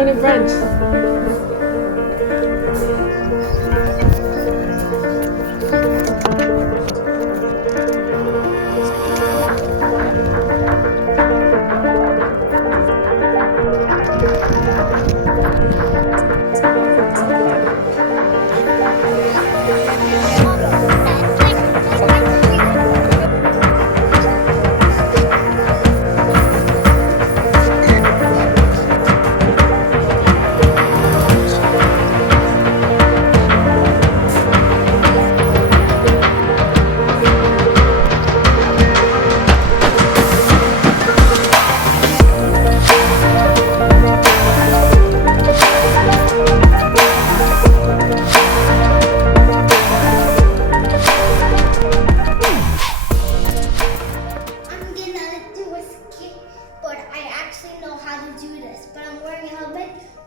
going to brunch.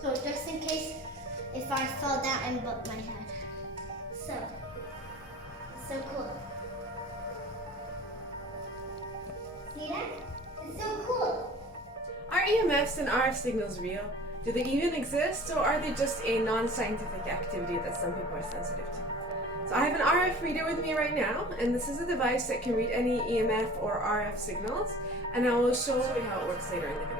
So just in case if I fall down and bumped my head. So, it's so cool. See that? It's so cool. Are EMFs and RF signals real? Do they even exist, or are they just a non-scientific activity that some people are sensitive to? So I have an RF reader with me right now, and this is a device that can read any EMF or RF signals, and I will show you how it works later in the video.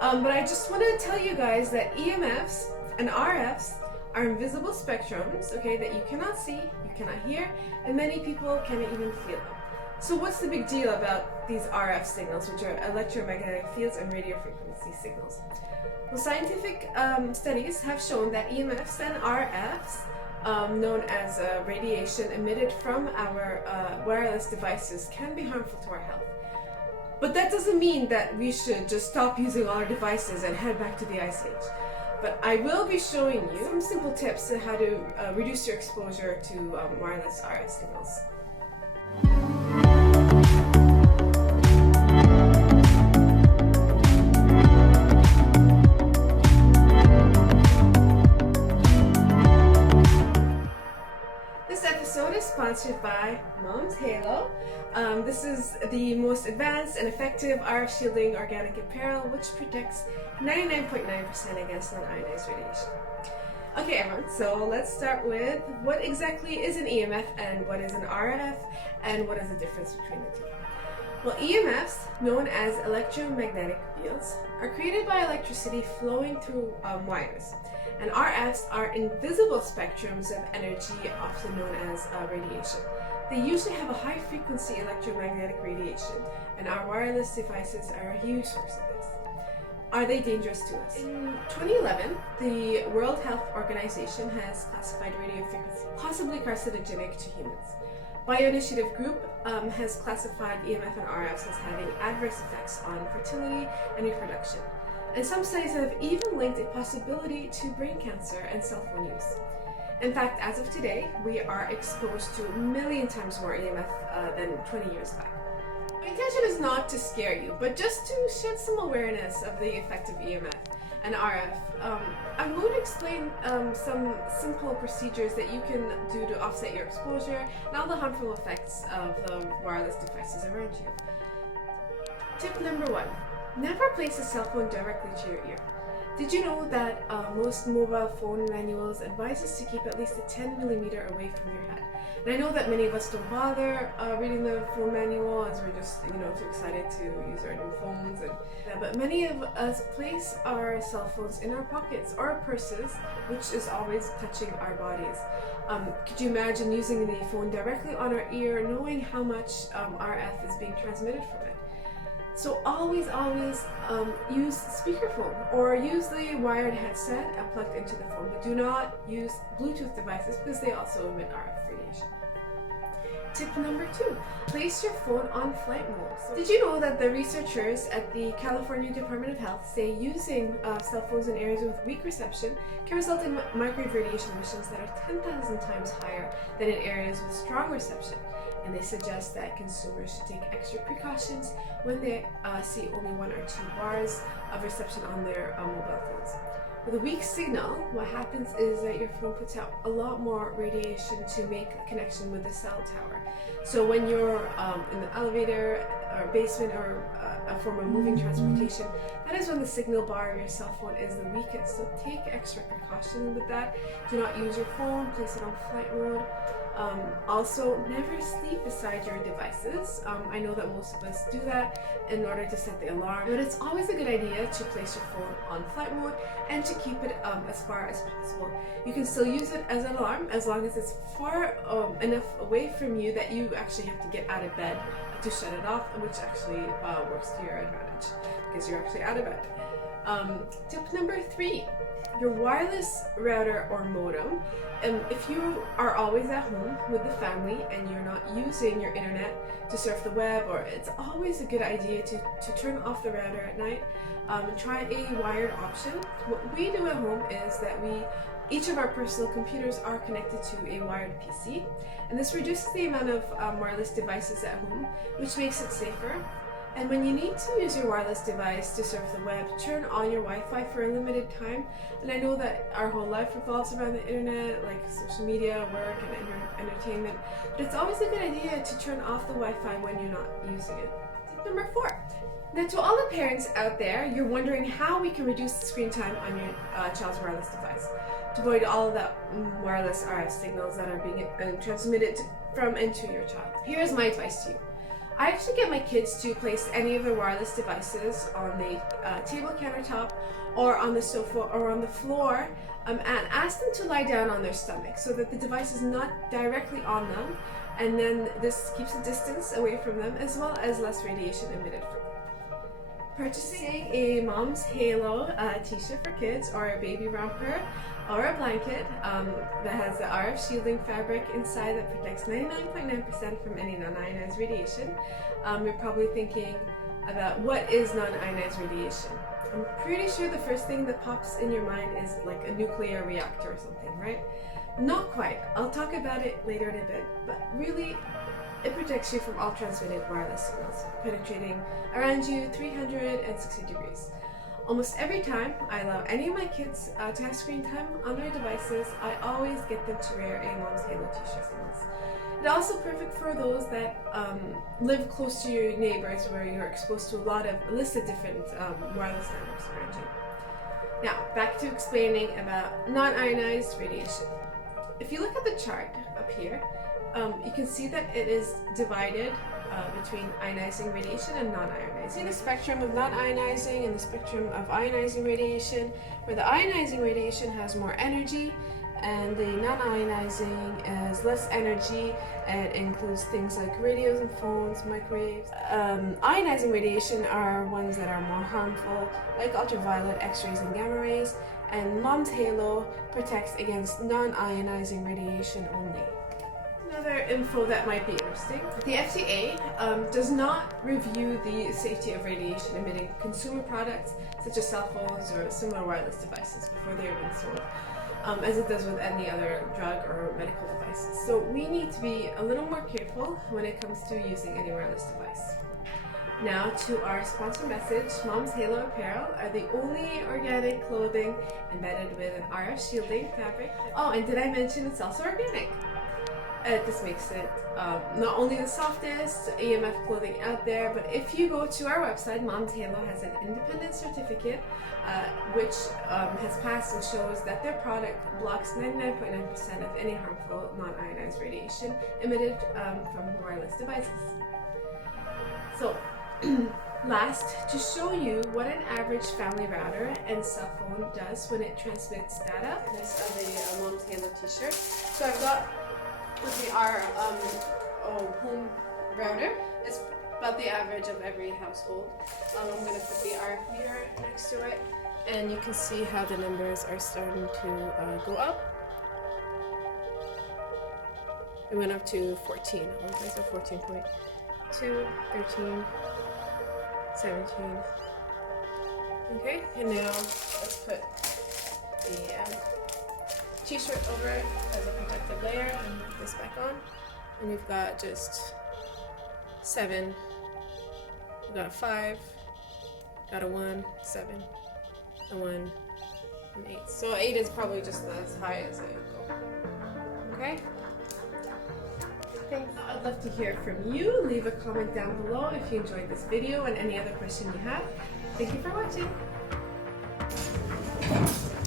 But I just want to tell you guys that EMFs and RFs are invisible spectrums, okay, that you cannot see, you cannot hear, and many people cannot even feel them. So what's the big deal about these RF signals, which are electromagnetic fields and radio frequency signals? Well, scientific studies have shown that EMFs and RFs, known as radiation emitted from our wireless devices, can be harmful to our health. But that doesn't mean that we should just stop using all our devices and head back to the Ice Age. But I will be showing you some simple tips on how to reduce your exposure to wireless RF signals. This episode is sponsored by Momz Halo. This is the most advanced and effective RF shielding organic apparel, which protects 99.9% against non-ionized radiation. Okay everyone, so let's start with what exactly is an EMF and what is an RF and what is the difference between the two. Well, EMFs, known as electromagnetic fields, are created by electricity flowing through wires. And RFs are invisible spectrums of energy, often known as radiation. They usually have a high frequency electromagnetic radiation, and our wireless devices are a huge source of this. Are they dangerous to us? In 2011, the World Health Organization has classified radio frequency possibly carcinogenic to humans. Bioinitiative Group has classified EMF and RFs as having adverse effects on fertility and reproduction. And some studies have even linked a possibility to brain cancer and cell phone use. In fact, as of today, we are exposed to a million times more EMF than 20 years back. My intention is not to scare you, but just to shed some awareness of the effect of EMF and RF. I'm going to explain some simple procedures that you can do to offset your exposure and all the harmful effects of the wireless devices around you. Tip number 1. Never place a cell phone directly to your ear. Did you know that most mobile phone manuals advise us to keep at least a 10mm away from your head? And I know that many of us don't bother reading the phone manual as we're just, too excited to use our new phones. But many of us place our cell phones in our pockets or our purses, which is always touching our bodies. Could you imagine using the phone directly on our ear, knowing how much RF is being transmitted from it? So always use speakerphone or use the wired headset plugged into the phone, but do not use Bluetooth devices because they also emit RF radiation. Tip number 2, place your phone on flight mode. Did you know that the researchers at the California Department of Health say using cell phones in areas with weak reception can result in microwave radiation emissions that are 10,000 times higher than in areas with strong reception? And they suggest that consumers should take extra precautions when they see only 1 or 2 bars of reception on their mobile phones. With a weak signal, what happens is that your phone puts out a lot more radiation to make a connection with the cell tower. So when you're in the elevator or basement or a form of moving transportation, that is when the signal bar of your cell phone is the weakest. So take extra precaution with that. Do not use your phone, place it on flight mode. Also, never sleep beside your devices. I know that most of us do that in order to set the alarm, but it's always a good idea to place your phone on flight mode and to keep it as far as possible. You can still use it as an alarm as long as it's far enough away from you that you actually have to get out of bed to shut it off, which actually works to your advantage because you're actually out of bed. Tip number 3, your wireless router or modem. If you are always at home with the family and you're not using your internet to surf the web, or it's always a good idea to turn off the router at night and try a wired option. What we do at home is that each of our personal computers are connected to a wired PC, and this reduces the amount of wireless devices at home, which makes it safer. And when you need to use your wireless device to surf the web, turn on your Wi-Fi for a limited time. And I know that our whole life revolves around the internet, like social media, work, and entertainment, but it's always a good idea to turn off the Wi-Fi when you're not using it. Tip number 4. Now, to all the parents out there, you're wondering how we can reduce the screen time on your child's wireless device to avoid all of that wireless RF signals that are being transmitted from and to your child. Here's my advice to you. I actually get my kids to place any of their wireless devices on the table countertop or on the sofa or on the floor, and ask them to lie down on their stomach so that the device is not directly on them, and then this keeps a distance away from them as well as less radiation emitted from them. Purchasing a Momz Halo t-shirt for kids, or a baby romper, or a blanket that has the RF shielding fabric inside that protects 99.9% from any non-ionized radiation. You're probably thinking about what is non-ionized radiation. I'm pretty sure the first thing that pops in your mind is like a nuclear reactor or something, right? Not quite. I'll talk about it later in a bit, but really, it protects you from all transmitted wireless signals, penetrating around you 360 degrees. Almost every time I allow any of my kids to have screen time on their devices, I always get them to wear a Momz Halo t-shirt. It's also perfect for those that live close to your neighbors, where you're exposed to a list of different wireless networks around you. Now, back to explaining about non-ionized radiation. If you look at the chart up here, you can see that it is divided between ionizing radiation and non-ionizing. See the spectrum of non-ionizing and the spectrum of ionizing radiation, where the ionizing radiation has more energy and the non-ionizing has less energy, and includes things like radios and phones, microwaves. Ionizing radiation are ones that are more harmful, like ultraviolet, X-rays, and gamma rays, and Momz Halo protects against non-ionizing radiation only. Another info that might be interesting: the FDA does not review the safety of radiation emitting consumer products such as cell phones or similar wireless devices before they are being sold, as it does with any other drug or medical devices. So we need to be a little more careful when it comes to using any wireless device. Now to our sponsor message. Momz Halo apparel are the only organic clothing embedded with an RF shielding fabric. Oh, and did I mention it's also organic? This makes it not only the softest EMF clothing out there, but if you go to our website, Momz Halo has an independent certificate which has passed and shows that their product blocks 99.9% of any harmful non-ionized radiation emitted from wireless devices. So, last, to show you what an average family router and cell phone does when it transmits data, this is the Momz Halo t-shirt. So I've got our home router. It's about the average of every household. I'm going to put the RF meter next to it, and you can see how the numbers are starting to go up. It went up to 14. Okay, so 14.2, 13, 17. Okay, and now let's put the t-shirt over it as a protective layer and put this back on. And you've got just 7, you've got a 5, got a 1, 7, a 1, An 8. So 8 is probably just as high as it will go. Okay? Thanks. I'd love to hear from you. Leave a comment down below if you enjoyed this video and any other question you have. Thank you for watching.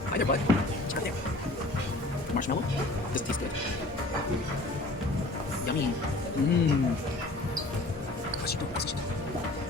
Hi there, bud. Check it out. Marshmallow? Does it taste good? Yummy. Mmm. Crush it, don't